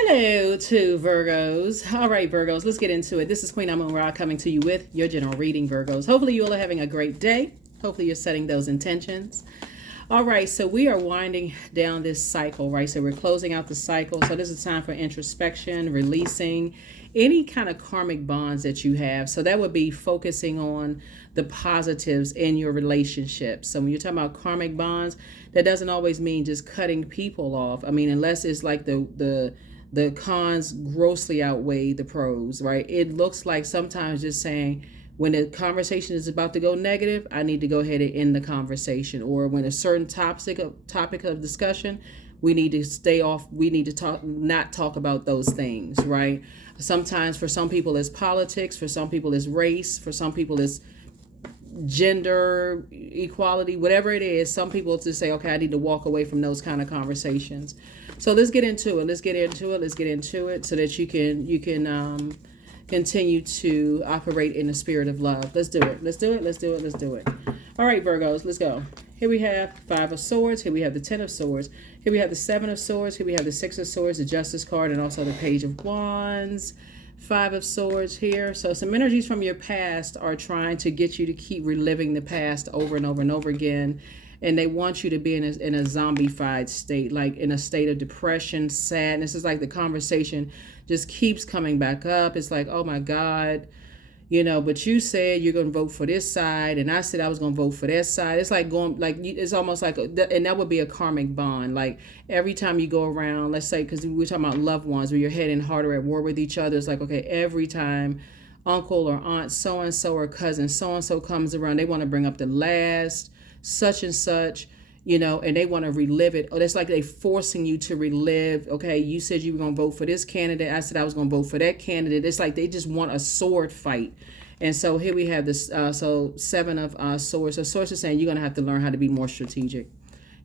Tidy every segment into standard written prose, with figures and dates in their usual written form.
Hello to Virgos. All right, Virgos, let's get into it. This is Queen Amun Ra coming to you with your general reading, Virgos. Hopefully you all are having a great day. Hopefully you're setting those intentions. All right, so we are winding down this cycle, right? So we're closing out the cycle. So this is time for introspection, releasing any kind of karmic bonds that you have. So that would be focusing on the positives in your relationship. So when you're talking about karmic bonds, that doesn't always mean just cutting people off. I mean, unless it's like the cons grossly outweigh the pros, right? It looks like sometimes just saying, when the conversation is about to go negative, I need to go ahead and end the conversation. Or when a certain topic of discussion, we need to stay off. We need to not talk about those things, right? Sometimes for some people it's politics, for some people it's race, for some people it's gender equality, whatever it is. Some people just say, okay, I need to walk away from those kind of conversations. So let's get into it. Let's get into it so that you can continue to operate in the spirit of love. Let's do it. All right, Virgos, let's go. Here we have Five of Swords. Here we have the Ten of Swords. Here we have the Seven of Swords. Here we have the Six of Swords, the Justice card, and also the Page of Wands. Five of Swords here. So some energies from your past are trying to get you to keep reliving the past over and over and over again. And they want you to be in a zombified state, like in a state of depression, sadness. It's like the conversation just keeps coming back up. It's like, oh my God, but you said you're going to vote for this side, and I said I was going to vote for that side. It's like it's almost like, and that would be a karmic bond. Like every time you go around, let's say, because we're talking about loved ones, where you're head and heart are at war with each other. It's like, okay, every time uncle or aunt so-and-so or cousin so-and-so comes around, they want to bring up the last such and such, and they want to relive it. Or it's like they forcing you to relive. Okay, you said you were going to vote for this candidate. I said I was going to vote for that candidate. It's like they just want a sword fight. And so here we have this, so Seven of Swords. So Swords is saying you're going to have to learn how to be more strategic.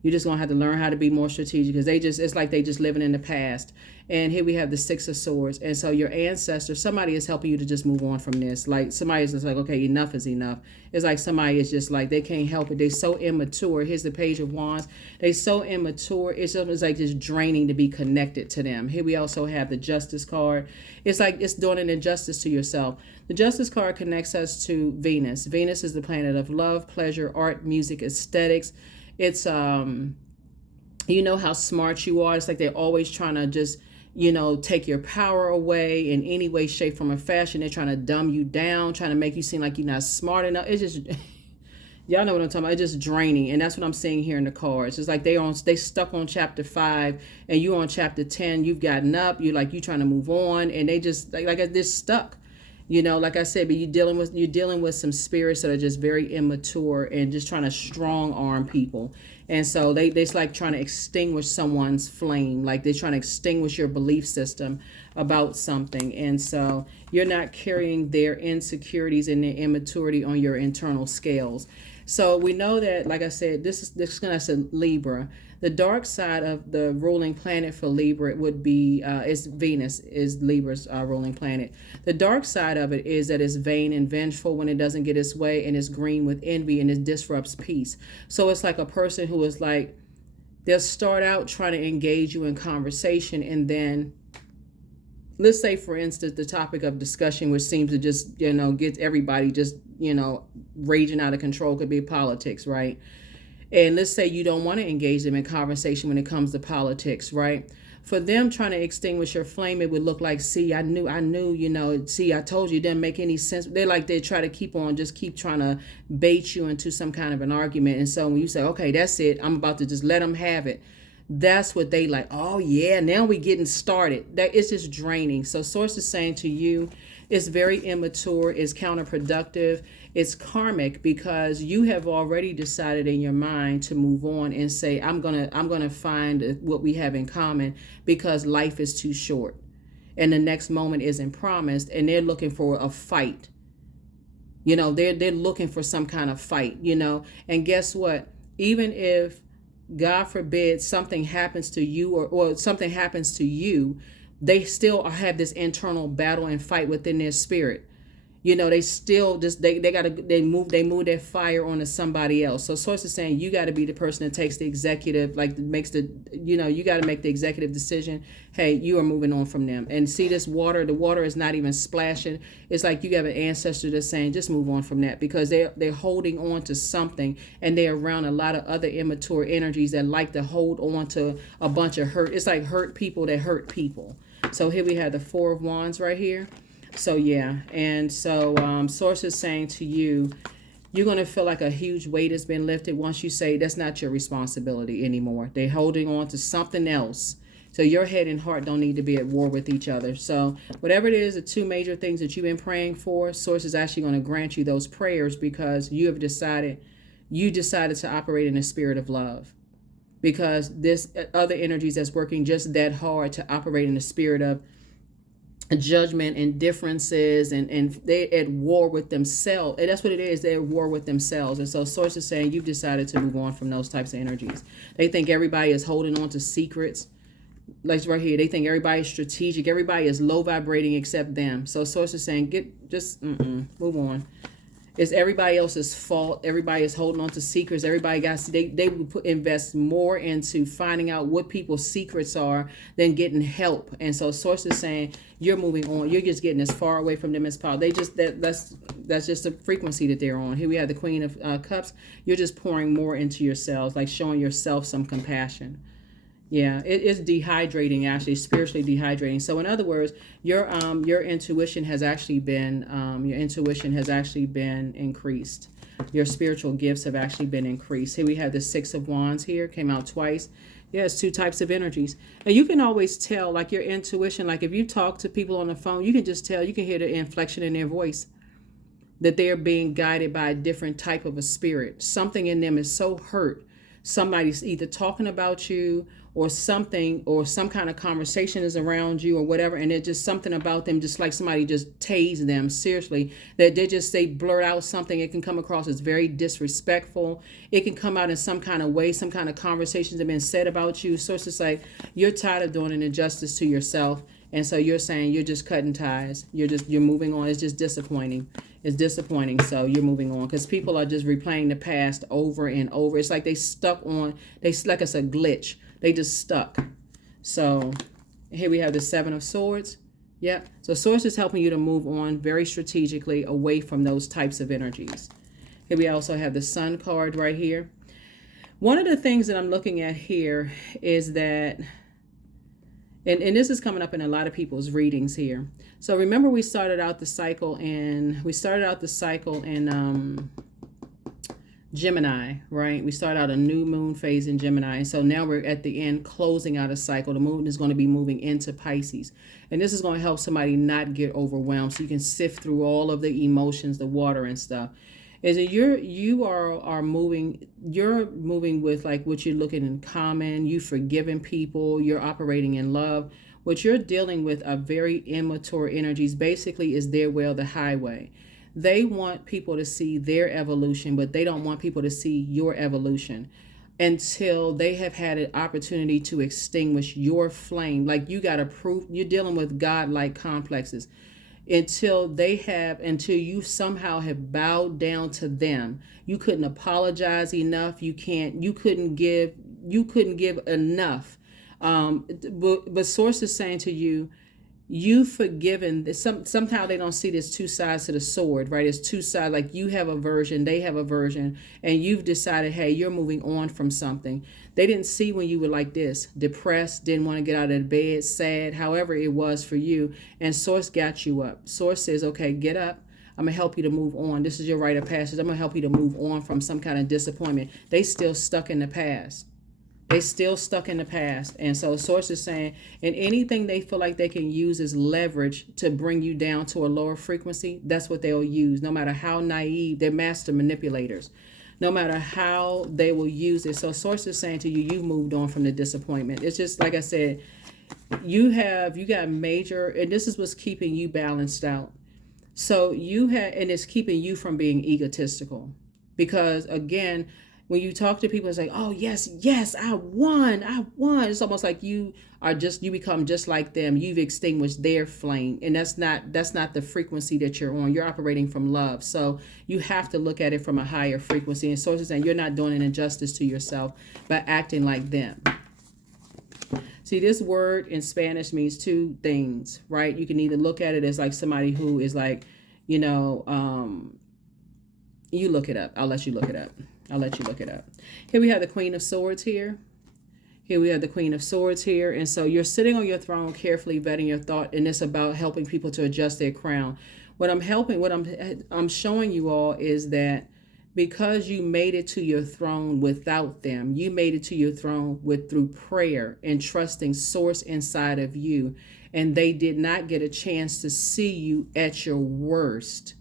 You're just going to have to learn how to be more strategic because it's like they just living in the past. And here we have the Six of Swords. And so your ancestor, somebody is helping you to just move on from this. Like somebody's just like, okay, enough is enough. It's like somebody is just like, they can't help it. They're so immature. Here's the Page of Wands. They're so immature. It's like just draining to be connected to them. Here we also have the Justice card. It's like it's doing an injustice to yourself. The Justice card connects us to Venus. Venus is the planet of love, pleasure, art, music, aesthetics. It's how smart you are. It's like they're always trying to just take your power away in any way, shape, form, or fashion. They're trying to dumb you down, trying to make you seem like you're not smart enough. It's just y'all know what I'm talking about. It's just draining, and that's what I'm seeing here in the cards. It's like they stuck on chapter 5, and you're on chapter 10. You've gotten up. You trying to move on, and they just like they're stuck. Like I said, but you're dealing with some spirits that are just very immature and just trying to strong arm people. And so they's like trying to extinguish someone's flame, like they're trying to extinguish your belief system about something. And so you're not carrying their insecurities and their immaturity on your internal scales. So we know that, like I said, this is going to say Libra. The dark side of the ruling planet for Libra would be is Venus is Libra's ruling planet. The dark side of it is that it's vain and vengeful when it doesn't get its way, and it's green with envy, and it disrupts peace. So it's like a person who is like, they'll start out trying to engage you in conversation, and then let's say, for instance, the topic of discussion, which seems to just, get everybody just, raging out of control, could be politics, right? And let's say you don't want to engage them in conversation when it comes to politics, right? For them trying to extinguish your flame, it would look like, see, I knew, see, I told you, it didn't make any sense. They try to keep trying to bait you into some kind of an argument. And so when you say, okay, that's it, I'm about to just let them have it. That's what they like. Oh yeah, now we getting started. That it's just draining. So Source is saying to you, it's very immature, it's counterproductive, it's karmic, because you have already decided in your mind to move on and say, I'm gonna find what we have in common, because life is too short and the next moment isn't promised, and they're looking for a fight. They're looking for some kind of fight, and guess what? Even if, God forbid, something happens to you or something happens to you, they still have this internal battle and fight within their spirit. you know, they still just they move their fire onto somebody else. So source is saying you got to be the person that takes the executive, like makes the, you know, you got to make the executive decision. Hey, you are moving on from them. And see this water, the water is not even splashing. It's like you have an ancestor that's saying just move on from that, because they're holding on to something, and they're around a lot of other immature energies that like to hold on to a bunch of hurt. It's like hurt people that hurt people. So here we have the Four of Wands right here. So yeah, and so source is saying to you, you're going to feel like a huge weight has been lifted once you say that's not your responsibility anymore. They're holding on to something else. So your head and heart don't need to be at war with each other. So whatever it is, the two major things that you've been praying for, source is actually going to grant you those prayers, because you decided to operate in a spirit of love. Because this other energies that's working just that hard to operate in the spirit of judgment and differences, and they're at war with themselves, and that's what it is. They're at war with themselves. And so source is saying you've decided to move on from those types of energies. They think everybody is holding on to secrets, like right here. They think everybody's strategic, everybody is low vibrating except them. So source is saying move on. It's everybody else's fault. Everybody is holding on to secrets. Everybody they would invest more into finding out what people's secrets are than getting help. And so source is saying you're moving on. You're just getting as far away from them as possible. That's just the frequency that they're on. Here we have the Queen of Cups. You're just pouring more into yourselves, like showing yourself some compassion. Yeah, it is dehydrating, actually, spiritually dehydrating. So in other words, your intuition has actually been increased. Your spiritual gifts have actually been increased. Here we have the Six of Wands here, came out twice. Yeah, it's two types of energies. And you can always tell, like your intuition, like if you talk to people on the phone, you can just tell, you can hear the inflection in their voice, that they're being guided by a different type of a spirit. Something in them is so hurt. Somebody's either talking about you, or something, or some kind of conversation is around you or whatever, and it's just something about them, just like somebody just tased them, seriously, that they blurt out something. It can come across as very disrespectful. It can come out in some kind of way, some kind of conversations have been said about you. So it's just like you're tired of doing an injustice to yourself, and so you're saying you're just cutting ties. You're moving on. It's just disappointing. It's disappointing. So you're moving on, because people are just replaying the past over and over. It's like it's like it's a glitch. They just stuck. So here we have the Seven of Swords. Yep. So Source is helping you to move on very strategically away from those types of energies. Here we also have the Sun card right here. One of the things that I'm looking at here is that, and this is coming up in a lot of people's readings here. So remember, we started out the cycle in Gemini, right? We start out a new moon phase in Gemini. And so now we're at the end, closing out a cycle. The moon is going to be moving into Pisces. And this is going to help somebody not get overwhelmed, so you can sift through all of the emotions, the water and stuff. Is that you're moving with like what you're looking in common, you forgiving people, you're operating in love. What you're dealing with are very immature energies. Basically is their way or the highway. They want people to see their evolution, but they don't want people to see your evolution until they have had an opportunity to extinguish your flame. Like you got to prove you're dealing with God-like complexes until you somehow have bowed down to them. You couldn't apologize enough. You couldn't give enough. But Source is saying to you, you've forgiven. Somehow they don't see there's two sides to the sword, right? It's two sides. Like you have a version, they have a version, and you've decided, hey, you're moving on from something. They didn't see when you were like this, depressed, didn't want to get out of bed, sad, however it was for you. And Source got you up. Source says, okay, get up. I'm going to help you to move on. This is your rite of passage. I'm going to help you to move on from some kind of disappointment. They still stuck in the past. They still stuck in the past. And so Source is saying, and anything they feel like they can use as leverage to bring you down to a lower frequency, that's what they'll use. No matter how naive, they're master manipulators. No matter how they will use it. So Source is saying to you, you've moved on from the disappointment. It's just like I said, you got major, and this is what's keeping you balanced out. So and it's keeping you from being egotistical. Because again, when you talk to people, it's like, oh yes, yes, I won. It's almost like you become just like them. You've extinguished their flame, and that's not the frequency that you're on. You're operating from love, so you have to look at it from a higher frequency. And sources saying you're not doing an injustice to yourself by acting like them. See, this word in Spanish means two things, right? You can either look at it as like somebody who is like, you know, you look it up. I'll let you look it up. I'll let you look it up. Here we have the Queen of Swords here. Here we have the Queen of Swords here. And so you're sitting on your throne, carefully vetting your thought, and it's about helping people to adjust their crown. What I'm showing you all is that because you made it to your throne without them, you made it to your throne through prayer and trusting source inside of you, and they did not get a chance to see you at your worst.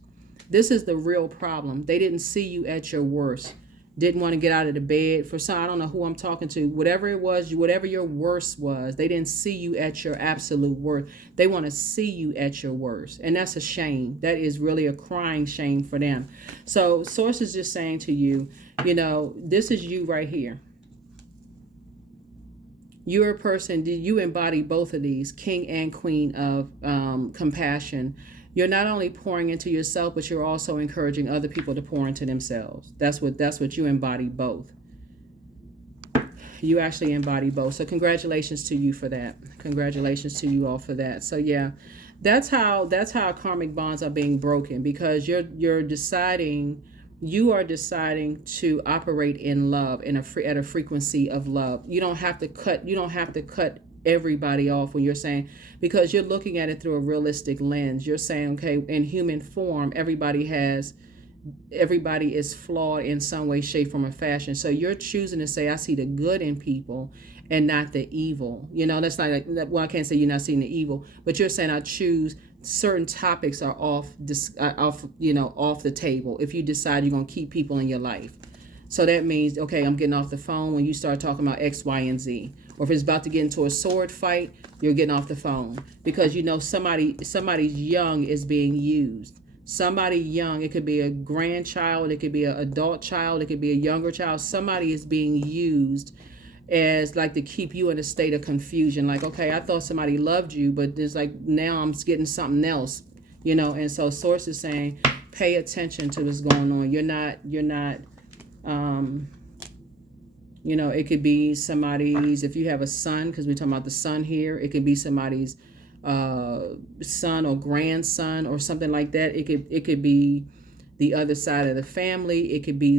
This is the real problem. They didn't see you at your worst. Didn't want to get out of the bed. For some, I don't know who I'm talking to. Whatever it was, whatever your worst was, they didn't see you at your absolute worst. They want to see you at your worst. And that's a shame. That is really a crying shame for them. So Source is just saying to you, you know, this is you right here. You're a person, you embody both of these, King and Queen of compassion. You're not only pouring into yourself, but you're also encouraging other people to pour into themselves. That's what you embody both. You actually embody both. So congratulations to you for that. Congratulations to you all for that. So yeah, that's how karmic bonds are being broken, because you are deciding to operate in love at a frequency of love. You don't have to cut everybody off when you're saying, because you're looking at it through a realistic lens. You're saying, okay, in human form, everybody is flawed in some way, shape, form, or fashion. So you're choosing to say, I see the good in people and not the evil. You know, that's not like, well, I can't say you're not seeing the evil, but you're saying I choose certain topics are off the table if you decide you're going to keep people in your life. So that means, okay, I'm getting off the phone when you start talking about X, Y, and Z. Or if it's about to get into a sword fight, you're getting off the phone, because you know somebody's young is being used. Somebody young, it could be a grandchild, it could be an adult child, it could be a younger child. Somebody is being used as like to keep you in a state of confusion. Like, okay, I thought somebody loved you, but it's like now I'm getting something else, you know. And so Source is saying, pay attention to what's going on. You're not you know, it could be somebody's, if you have a son, because we're talking about the son here, it could be somebody's son or grandson or something like that. It could be the other side of the family. It could be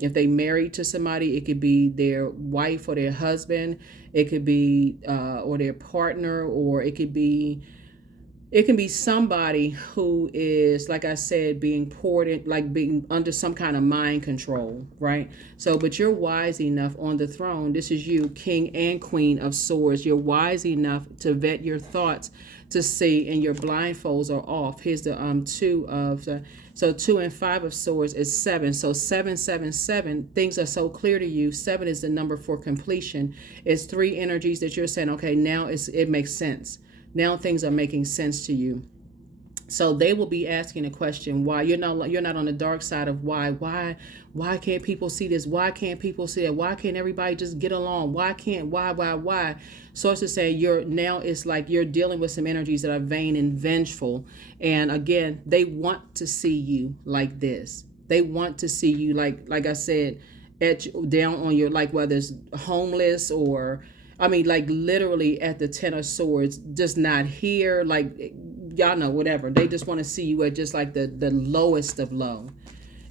if they married to somebody, it could be their wife or their husband. It could be or their partner, or it can be somebody who is, like I said, being poured in, like being under some kind of mind control, right? So, but you're wise enough on the throne. This is you, King and Queen of Swords. You're wise enough to vet your thoughts to see, and your blindfolds are off. Here's the 2 and 5 of Swords is 7. So 777, things are so clear to you. 7 is the number for completion. It's 3 energies that you're saying, okay, now it makes sense. Now things are making sense to you. So they will be asking a question, why? You're not on the dark side of why can't people see this? Why can't people see that? Why can't everybody just get along? Why? Sources say it's like you're dealing with some energies that are vain and vengeful. And again, they want to see you like this. They want to see you like I said, down on your, like whether it's homeless or, I mean, like literally at the 10 of Swords, just not here, like, y'all know, whatever. They just want to see you at just like the lowest of low.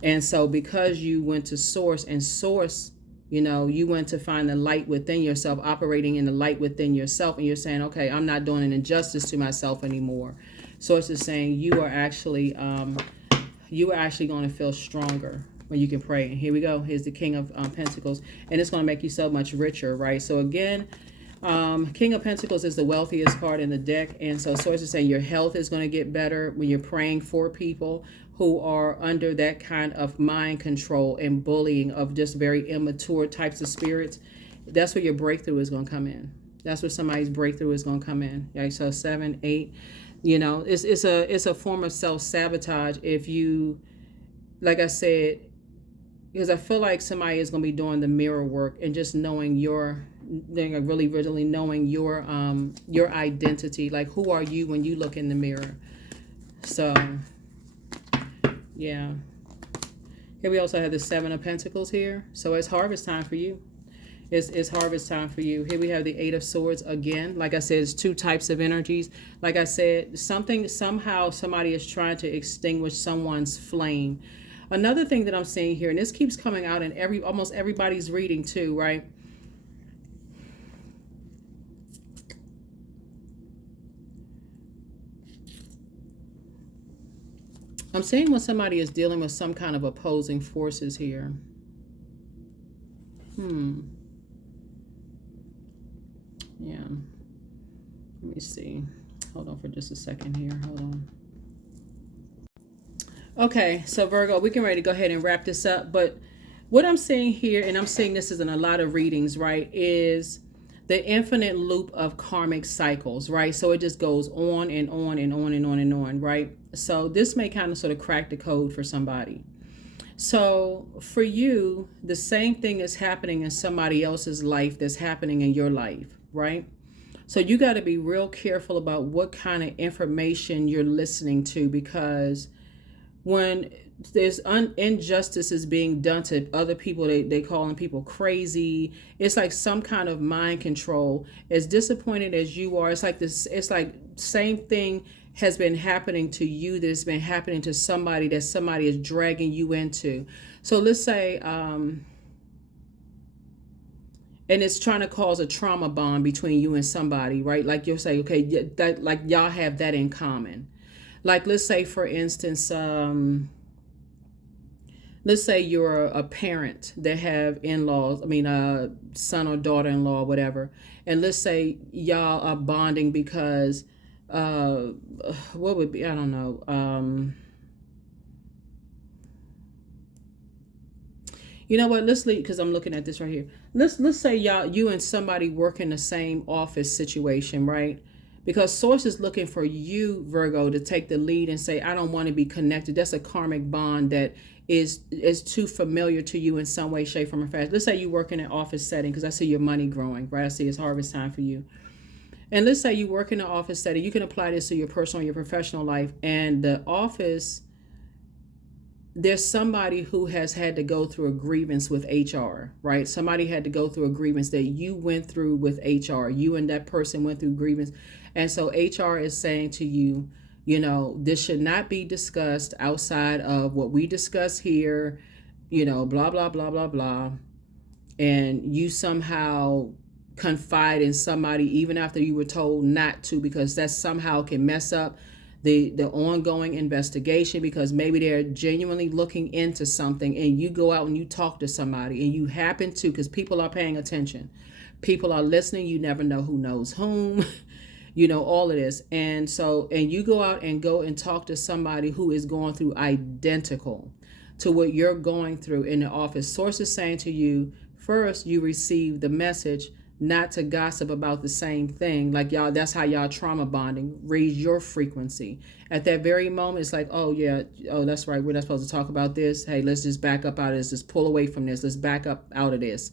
And so because you went to Source, and Source, you know, you went to find the light within yourself, operating in the light within yourself, and you're saying, okay, I'm not doing an injustice to myself anymore. Source is saying you are actually going to feel stronger when you can pray. And here we go. Here's the King of Pentacles, and it's going to make you so much richer, right? So again, King of Pentacles is the wealthiest card in the deck, and so Source is saying your health is going to get better when you're praying for people who are under that kind of mind control and bullying of just very immature types of spirits. That's where your breakthrough is going to come in. That's where somebody's breakthrough is going to come in. Right? So 7, 8, you know, it's a form of self-sabotage if you like I said, because I feel like somebody is going to be doing the mirror work and just knowing really knowing your identity. Like, who are you when you look in the mirror? So, yeah. Here we also have the Seven of Pentacles here. So it's harvest time for you. It's harvest time for you. Here we have the Eight of Swords again. Like I said, it's two types of energies. Like I said, somehow somebody is trying to extinguish someone's flame. Another thing that I'm seeing here, and this keeps coming out in almost everybody's reading too, right? I'm seeing when somebody is dealing with some kind of opposing forces here. Yeah. Let me see. Hold on for just a second here. Hold on. Okay, so Virgo, we can ready to go ahead and wrap this up. But what I'm seeing here, and I'm seeing this is in a lot of readings, right, is the infinite loop of karmic cycles, right? So it just goes on and on and on and on and on, right? So this may kind of sort of crack the code for somebody. So for you, the same thing is happening in somebody else's life that's happening in your life, right? So you got to be real careful about what kind of information you're listening to, because when there's injustices being done to other people, they calling people crazy. It's like some kind of mind control. As disappointed as you are, it's like this. It's like same thing has been happening to you that's been happening to somebody that somebody is dragging you into. So let's say, and it's trying to cause a trauma bond between you and somebody, right? Like you'll say, okay, that like y'all have that in common. Like let's say, for instance, let's say you're a parent that have in-laws, son or daughter-in-law, whatever. And let's say y'all are bonding because, what would be, I don't know. You know what, let's leave, because I'm looking at this right here. Let's say you and somebody work in the same office situation, right? Because source is looking for you, Virgo, to take the lead and say, I don't want to be connected. That's a karmic bond that is too familiar to you in some way, shape, form, or fashion. Let's say you work in an office setting, because I see your money growing, right? I see it's harvest time for you. And let's say you work in an office setting. You can apply this to your personal, your professional life. And the office, there's somebody who has had to go through a grievance with HR, right? Somebody had to go through a grievance that you went through with HR. You and that person went through grievance. And so HR is saying to you, you know, this should not be discussed outside of what we discuss here, you know, blah, blah, blah, blah, blah. And you somehow confide in somebody even after you were told not to, because that somehow can mess up the ongoing investigation, because maybe they're genuinely looking into something, and you go out and you talk to somebody and you happen to, because people are paying attention, people are listening, you never know who knows whom, you know, all of this. And so, and you go out and talk to somebody who is going through identical to what you're going through in the office. Sources saying to you, first, you receive the message not to gossip about the same thing. Like y'all, that's how y'all trauma bonding. Raise your frequency. At that very moment, it's like, oh yeah, oh that's right, we're not supposed to talk about this. Hey, let's just back up out of this. Let's pull away from this. Let's back up out of this.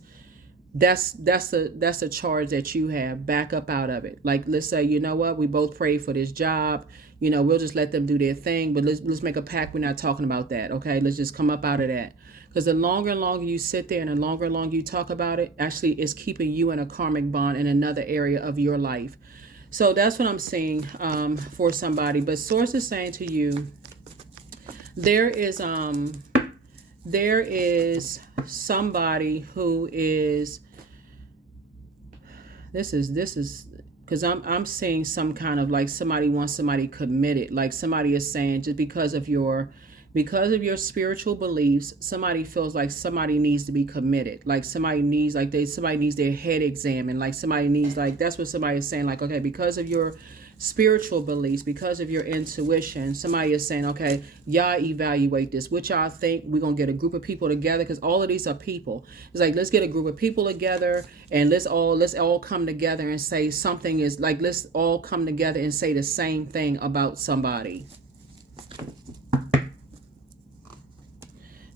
That's a charge that you have. Back up out of it. Like, let's say, you know what, we both prayed for this job. You know, we'll just let them do their thing, but let's make a pact. We're not talking about that. Okay, let's just come up out of that. Because the longer and longer you sit there and the longer and longer you talk about it, actually is keeping you in a karmic bond in another area of your life. So that's what I'm seeing for somebody. But source is saying to you, there is somebody who is, this is because I'm seeing some kind of like somebody wants somebody committed. Like somebody is saying, just because of your spiritual beliefs, somebody feels like somebody needs to be committed. Like somebody needs their head examined. Like somebody needs, like, that's what somebody is saying. Like, okay, because of your spiritual beliefs, because of your intuition, somebody is saying, okay, y'all evaluate this. What y'all think? We're going to get a group of people together, because all of these are people. It's like, let's get a group of people together and let's all come together and say something is like, let's all come together and say the same thing about somebody.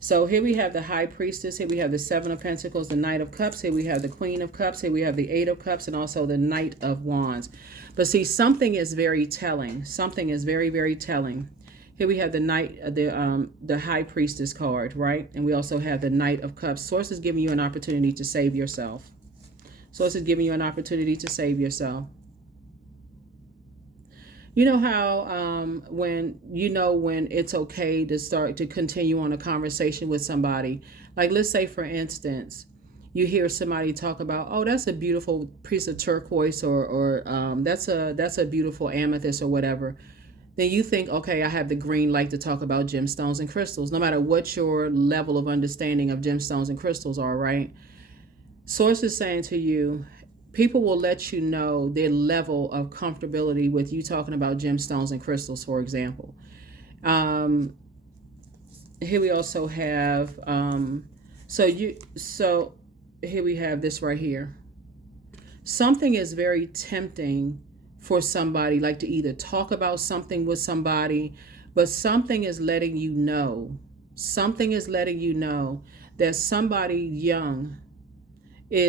So here we have the High Priestess. Here we have the Seven of Pentacles, the Knight of Cups. Here we have the Queen of Cups. Here we have the Eight of Cups, and also the Knight of Wands. But see, something is very telling. Something is very, very telling. Here we have the the High Priestess card, right? And we also have the Knight of Cups. Source is giving you an opportunity to save yourself. Source is giving you an opportunity to save yourself. You know how when it's okay to start to continue on a conversation with somebody, like let's say for instance, you hear somebody talk about, oh, that's a beautiful piece of turquoise, or that's a beautiful amethyst or whatever. Then you think, okay, I have the green light to talk about gemstones and crystals, no matter what your level of understanding of gemstones and crystals are, right? Source is saying to you, people will let you know their level of comfortability with you talking about gemstones and crystals, for example. Here we also have, so here we have this right here. Something is very tempting for somebody, like to either talk about something with somebody, but something is letting you know that somebody young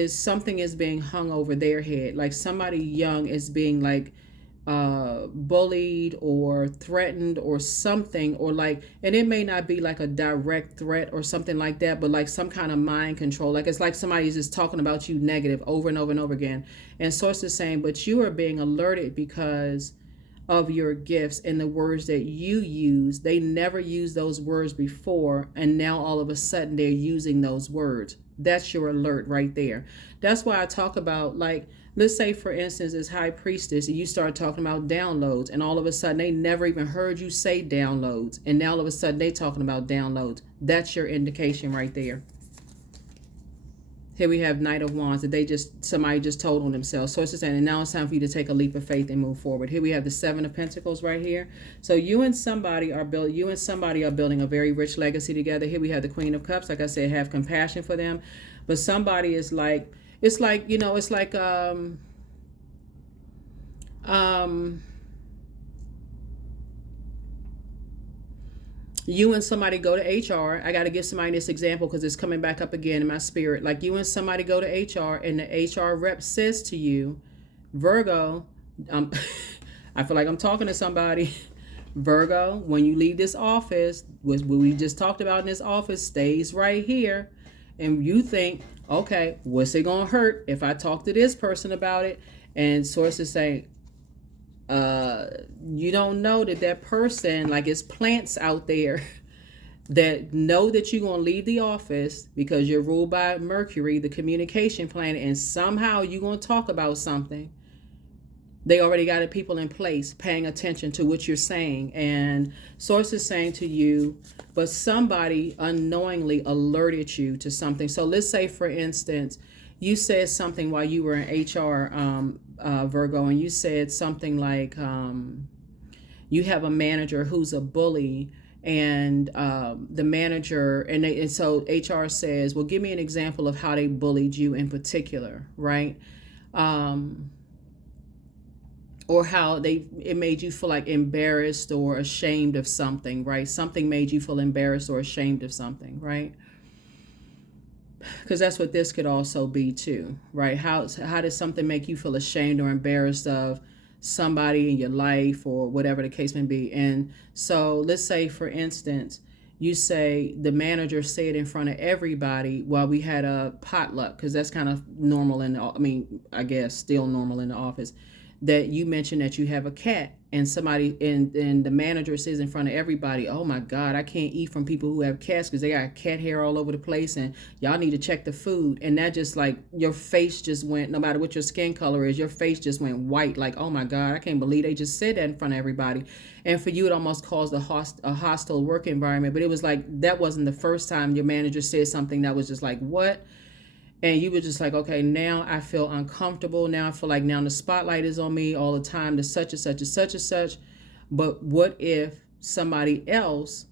something is being hung over their head. Like somebody young is being like bullied or threatened or something, or like, and it may not be like a direct threat or something like that, but like some kind of mind control. Like it's like somebody's just talking about you negative over and over and over again. And source is saying, but you are being alerted because of your gifts and the words that you use. They never used those words before, and now all of a sudden they're using those words. That's your alert right there. That's why I talk about, like, let's say for instance, as High Priestess, and you start talking about downloads, and all of a sudden they never even heard you say downloads, and now all of a sudden they talking about downloads. That's your indication right there. Here we have Knight of Wands, that somebody just told on themselves. So it's just saying, and now it's time for you to take a leap of faith and move forward. Here we have the Seven of Pentacles right here. So you and somebody are building a very rich legacy together. Here we have the Queen of Cups. Like I said, have compassion for them. But somebody is like, it's like you and somebody go to HR. I got to give somebody this example because it's coming back up again in my spirit. Like you and somebody go to HR, and the HR rep says to you, Virgo, I feel like I'm talking to somebody. Virgo, when you leave this office, what we just talked about in this office stays right here. And you think, okay, what's it going to hurt if I talk to this person about it? And sources say, you don't know that person, like it's plants out there that know that you're going to leave the office because you're ruled by Mercury, the communication planet, and somehow you're going to talk about something. They already got people in place paying attention to what you're saying. And source is saying to you, but somebody unknowingly alerted you to something. So let's say, for instance, you said something while you were in HR, Virgo, and you said something like you have a manager who's a bully, and the manager, and so HR says, well, give me an example of how they bullied you in particular, right? Or how it made you feel like embarrassed or ashamed of something, right? Something made you feel embarrassed or ashamed of something, right? Because that's what this could also be too, right? How does something make you feel ashamed or embarrassed of somebody in your life or whatever the case may be? And so let's say, for instance, you say the manager said in front of everybody while we had a potluck, because that's kind of normal I guess still normal in the office, that you mentioned that you have a cat, and somebody and the manager says in front of everybody, oh my God, I can't eat from people who have cats because they got cat hair all over the place, and y'all need to check the food. And that just, like, your face just went, no matter what your skin color is, your face just went white, like, oh my God, I can't believe they just said that in front of everybody. And for you, it almost caused a hostile work environment. But it was like, that wasn't the first time your manager said something that was just like, what? And you were just like, okay, now I feel uncomfortable. Now I feel like now the spotlight is on me all the time, to such and such and such and such. But what if somebody else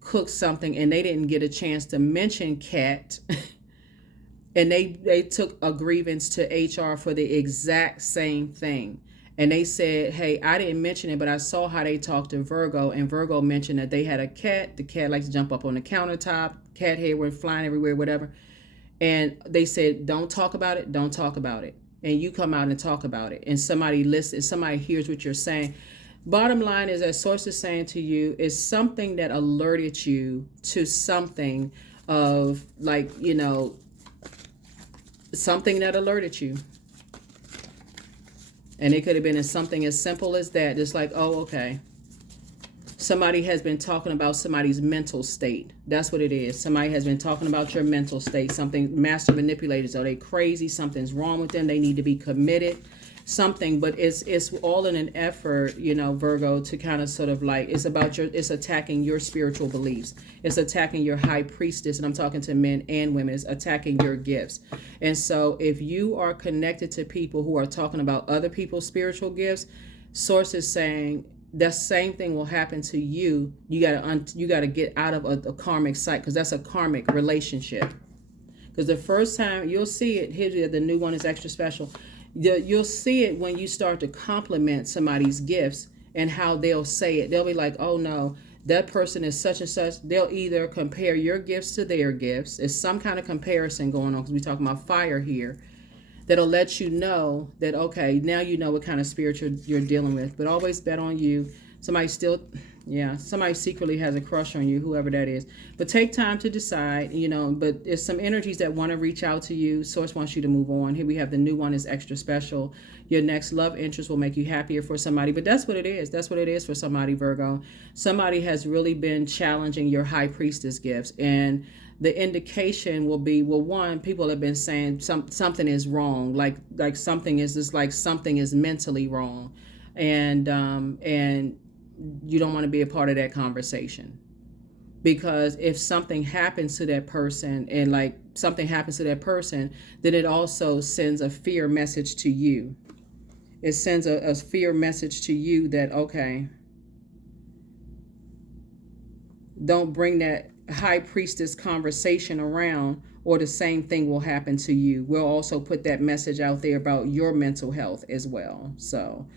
cooked something and they didn't get a chance to mention cat and they took a grievance to HR for the exact same thing? And they said, hey, I didn't mention it, but I saw how they talked to Virgo, and Virgo mentioned that they had a cat. The cat likes to jump up on the countertop, cat hair went flying everywhere, whatever. And they said, don't talk about it, don't talk about it. And you come out and talk about it. And somebody listens, somebody hears what you're saying. Bottom line is, that source is saying to you, is something that alerted you to something of, like, you know, something that alerted you. And it could have been something as simple as that. Just like, oh, okay. Somebody has been talking about somebody's mental state. That's what it is. Somebody has been talking about your mental state. Something, master manipulators. Are they crazy? Something's wrong with them. They need to be committed. Something, but it's all in an effort, you know, Virgo, to kind of sort of like, it's about your, it's attacking your spiritual beliefs. It's attacking your high priestess, and I'm talking to men and women. It's attacking your gifts. And so if you are connected to people who are talking about other people's spiritual gifts, source is saying that same thing will happen to you. You gotta get out of a karmic cycle, because that's a karmic relationship. Because the first time you'll see it, here the new one is extra special. You'll see it when you start to compliment somebody's gifts and how they'll say it. They'll be like, oh no, that person is such and such. They'll either compare your gifts to their gifts. It's some kind of comparison going on, because we're talking about fire here. That'll let you know that, okay, now you know what kind of spirit you're dealing with. But always bet on you. Somebody still, yeah, somebody secretly has a crush on you, whoever that is. But take time to decide, you know, but there's some energies that want to reach out to you. Source wants you to move on. Here we have the new one is extra special. Your next love interest will make you happier for somebody. But that's what it is. That's what it is for somebody, Virgo. Somebody has really been challenging your high priestess gifts. And the indication will be, well, one, people have been saying something is wrong. Like something is just like something is mentally wrong. And you don't want to be a part of that conversation, because if something happens to that person, and like something happens to that person, then it also sends a fear message to you. It sends a fear message to you that, okay, don't bring that high priestess conversation around, or the same thing will happen to you. We'll also put that message out there about your mental health as well. So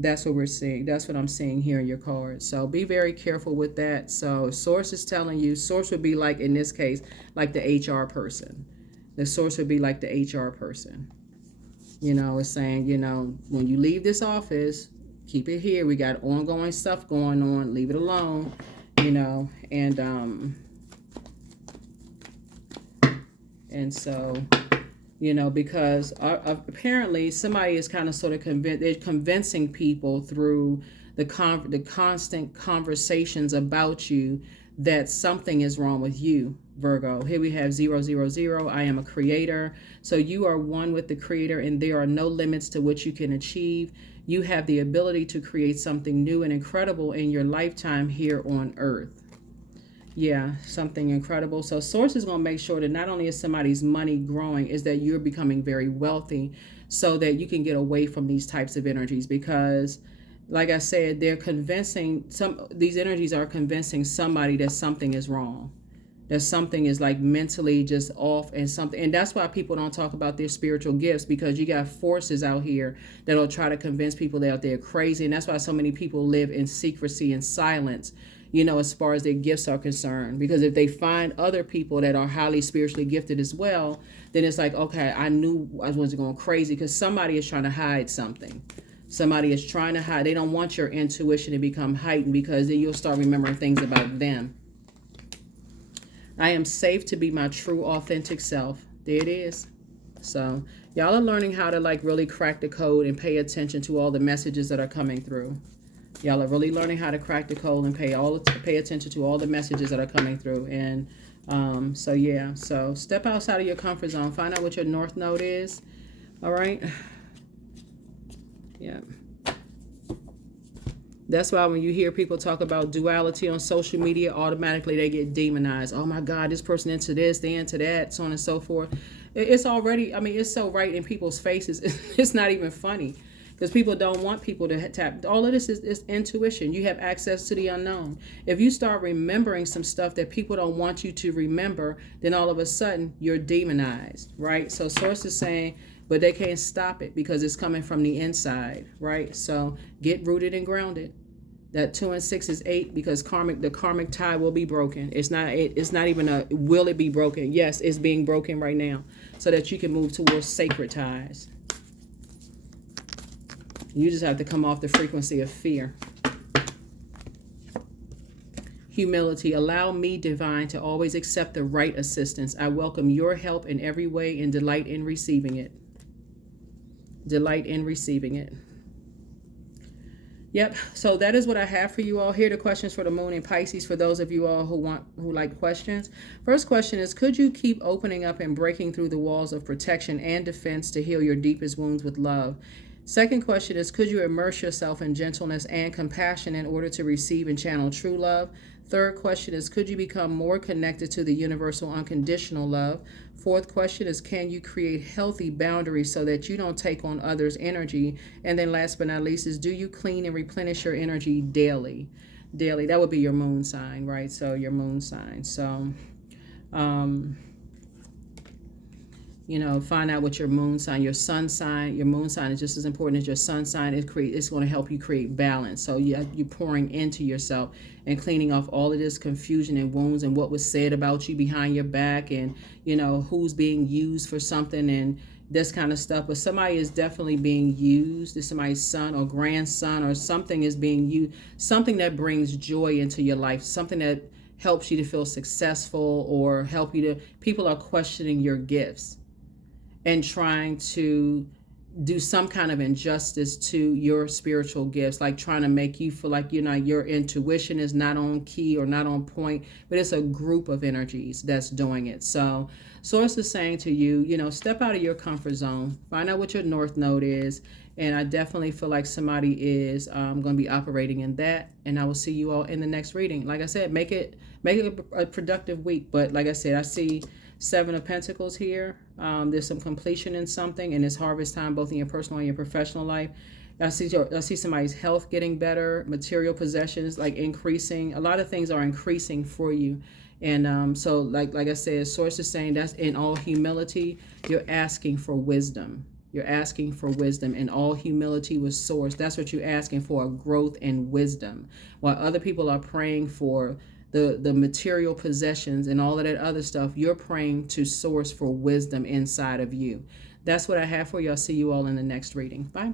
that's what we're seeing. That's what I'm seeing here in your cards. So be very careful with that. So if source is telling you, source would be like, in this case, like the HR person. The source would be like the HR person. You know, it's saying, you know, when you leave this office, keep it here. We got ongoing stuff going on. Leave it alone, you know, and so, you know, because apparently somebody is kind of sort of convincing people through the constant conversations about you that something is wrong with you, Virgo. Here we have 000. I am a creator. So you are one with the creator, and there are no limits to what you can achieve. You have the ability to create something new and incredible in your lifetime here on earth. Yeah, something incredible. So source is going to make sure that not only is somebody's money growing, is that you're becoming very wealthy, so that you can get away from these types of energies. Because like I said, they're convincing, these energies are convincing somebody that something is wrong, that something is like mentally just off, and something. And that's why people don't talk about their spiritual gifts, because you got forces out here that'll try to convince people that they're crazy. And that's why so many people live in secrecy and silence, you know, as far as their gifts are concerned. Because if they find other people that are highly spiritually gifted as well, then it's like, okay, I knew I wasn't going crazy, because somebody is trying to hide something. Somebody is trying to hide. They don't want your intuition to become heightened, because then you'll start remembering things about them. I am safe to be my true, authentic self. There it is. So y'all are learning how to like really crack the code and pay attention to all the messages that are coming through. Y'all are really learning how to crack the code and pay attention to all the messages that are coming through. And so yeah, so step outside of your comfort zone. Find out what your north node is. All right. Yeah. That's why when you hear people talk about duality on social media, automatically they get demonized. Oh my God, this person into this, they into that, so on and so forth. It's already, I mean, it's so right in people's faces. It's not even funny, because people don't want people to tap. All of this is intuition. You have access to the unknown. If you start remembering some stuff that people don't want you to remember, then all of a sudden you're demonized, right? So source is saying, but they can't stop it because it's coming from the inside, right? So get rooted and grounded. That 2 and 6 is 8 because the karmic tie will be broken. It's not even a will it be broken. Yes, it's being broken right now so that you can move towards sacred ties. You just have to come off the frequency of fear. Humility. Allow me, divine, to always accept the right assistance. I welcome your help in every way and delight in receiving it. Delight in receiving it. Yep, so that is what I have for you all. Here are the questions for the moon in Pisces for those of you all who like questions. First question is, could you keep opening up and breaking through the walls of protection and defense to heal your deepest wounds with love? Second question is, could you immerse yourself in gentleness and compassion in order to receive and channel true love? Third question is, could you become more connected to the universal unconditional love? Fourth question is, can you create healthy boundaries so that you don't take on others' energy? And then last but not least is, do you clean and replenish your energy daily? Daily, that would be your moon sign, right? So your moon sign. So, find out what your moon sign, your sun sign, your moon sign is just as important as your sun sign. It's going to help you create balance. So you're pouring into yourself and cleaning off all of this confusion and wounds and what was said about you behind your back and, who's being used for something and this kind of stuff. But somebody is definitely being used. It's somebody's son or grandson or something is being used, something that brings joy into your life, something that helps you to feel successful or people are questioning your gifts and trying to do some kind of injustice to your spiritual gifts, like trying to make you feel like your intuition is not on key or not on point, but it's a group of energies that's doing it. So Source is saying to you, step out of your comfort zone, find out what your north node is, and I definitely feel like somebody is going to be operating in that, and I will see you all in the next reading. Like I said, make it a productive week, but like I said, I see 7 of Pentacles here. There's some completion in something, and it's harvest time, both in your personal and your professional life. I see somebody's health getting better, material possessions like increasing. A lot of things are increasing for you. And so like I said, Source is saying that's in all humility, you're asking for wisdom. You're asking for wisdom in all humility with Source. That's what you're asking for, growth and wisdom. While other people are praying for the material possessions and all of that other stuff, you're praying to Source for wisdom inside of you. That's what I have for you. I'll see you all in the next reading. Bye.